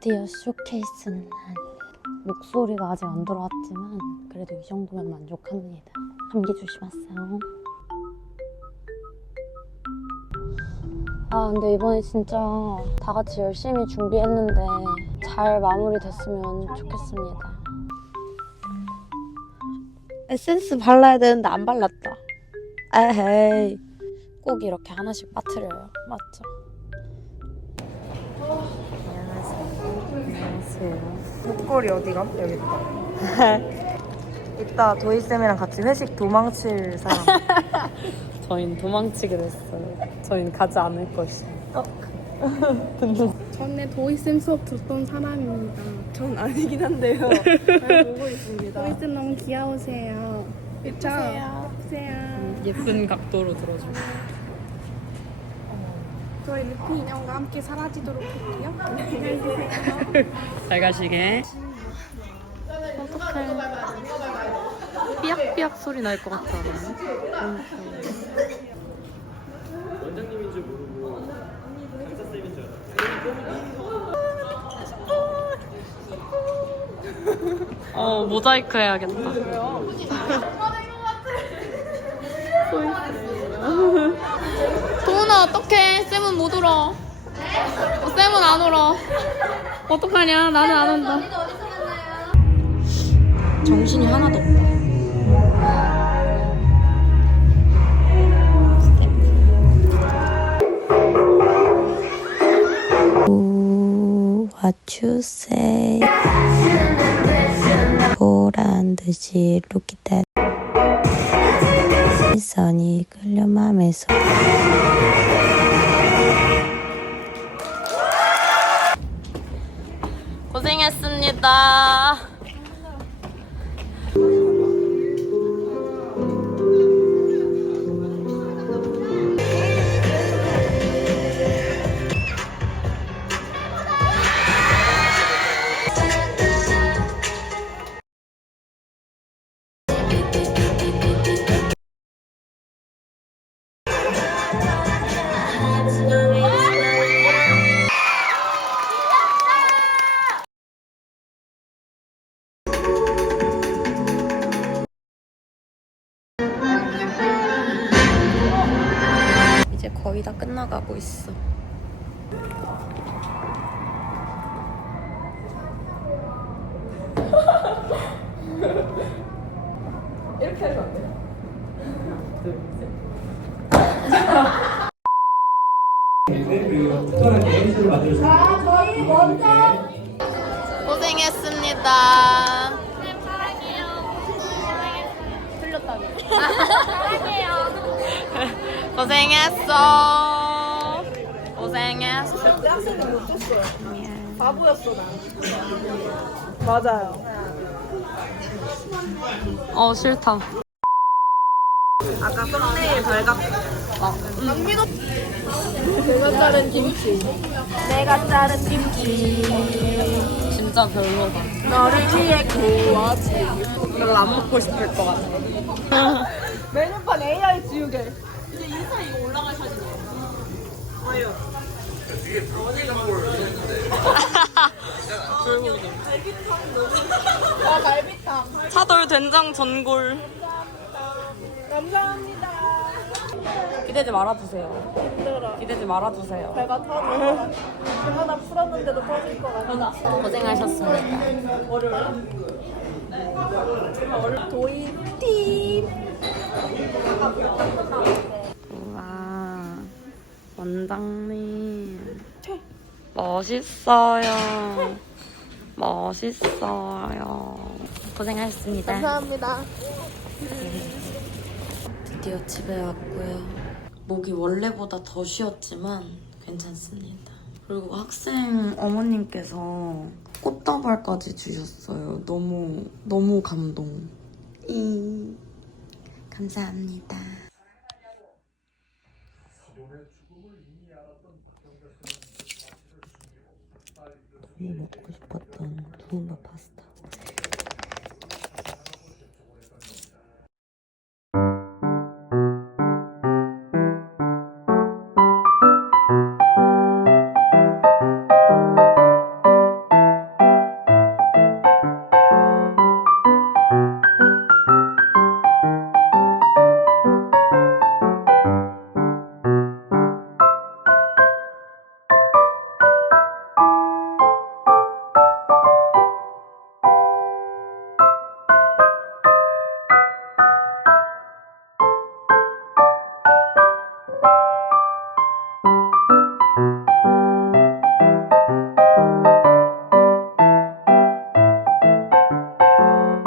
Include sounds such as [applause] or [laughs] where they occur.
드디어 쇼케이스 날. 목소리가 아직 안 들어왔지만 그래도 이 정도면 만족합니다. 감기 조심하세요. 아 근데 이번에 진짜 다 같이 열심히 준비했는데 잘 마무리됐으면 좋겠습니다. 에센스 발라야 되는데 안 발랐다. 에헤이. 꼭 이렇게 하나씩 빠트려요. 맞죠? 안녕하세요. 목걸이 어디가? 여기 있다. [laughs] 이따 도희쌤이랑 같이 회식 도망칠 사람. [laughs] 저희는 도망치기로 했어요. 저희는 가지 않을 것이다. [laughs] 전에 도희쌤 수업 듣던 사람입니다. 전 아니긴 한데요. 잘 보고 있습니다. 도희쌤 너무 귀여우세요. 그쵸? 보세요. 예쁜 각도로 들어주고. 저희 루피 인형과 함께 사라지도록 할게요. [laughs] 잘 가시게. 어떡해. 삐약삐약 소리 날 것 같아. 너무 어 모자이크 해야겠다. [laughs] 도훈아 어떡해? 쌤은 못 울어. 어, 쌤은 안 울어. 어떡하냐? 나는 안 온다. 정신이 하나도 없다. What you say 보란 듯이 look at 시선이 끌려 맘에서 고생했습니다. 이제 거의 다 끝나가고 있어. [laughs] 고생했습니다. 고생했어. 고생했어. 대학생은 못 줬어요. 바보였어 나. 맞아요. 어 싫다. 아까 썸네일 발각. 어. 내가 자른 김치. 내가 자른 김치. 진짜 별로다. 너를 위해 구워지. 별로 안 먹고 싶을 것 같아. [laughs] 메뉴판 AI 지우개. 인스타 이거 올라갈 사진이에요. 아유. 아 갈비탕. 차돌 된장 전골. 감사합니다. 기대지 말아주세요. 힘들어. 기대지 말아주세요. 배가 터져. 그 하나 풀었는데도 터질 것 같아. 고생하셨습니다. 도이 티. 원장님. 멋있어요. 멋있어요. 고생하셨습니다. 감사합니다. 드디어 집에 왔고요. 목이 원래보다 더 쉬었지만 괜찮습니다. 그리고 학생 어머님께서 꽃다발까지 주셨어요. 너무 너무 감동. 이 감사합니다. 이 먹고 싶었던 두음밥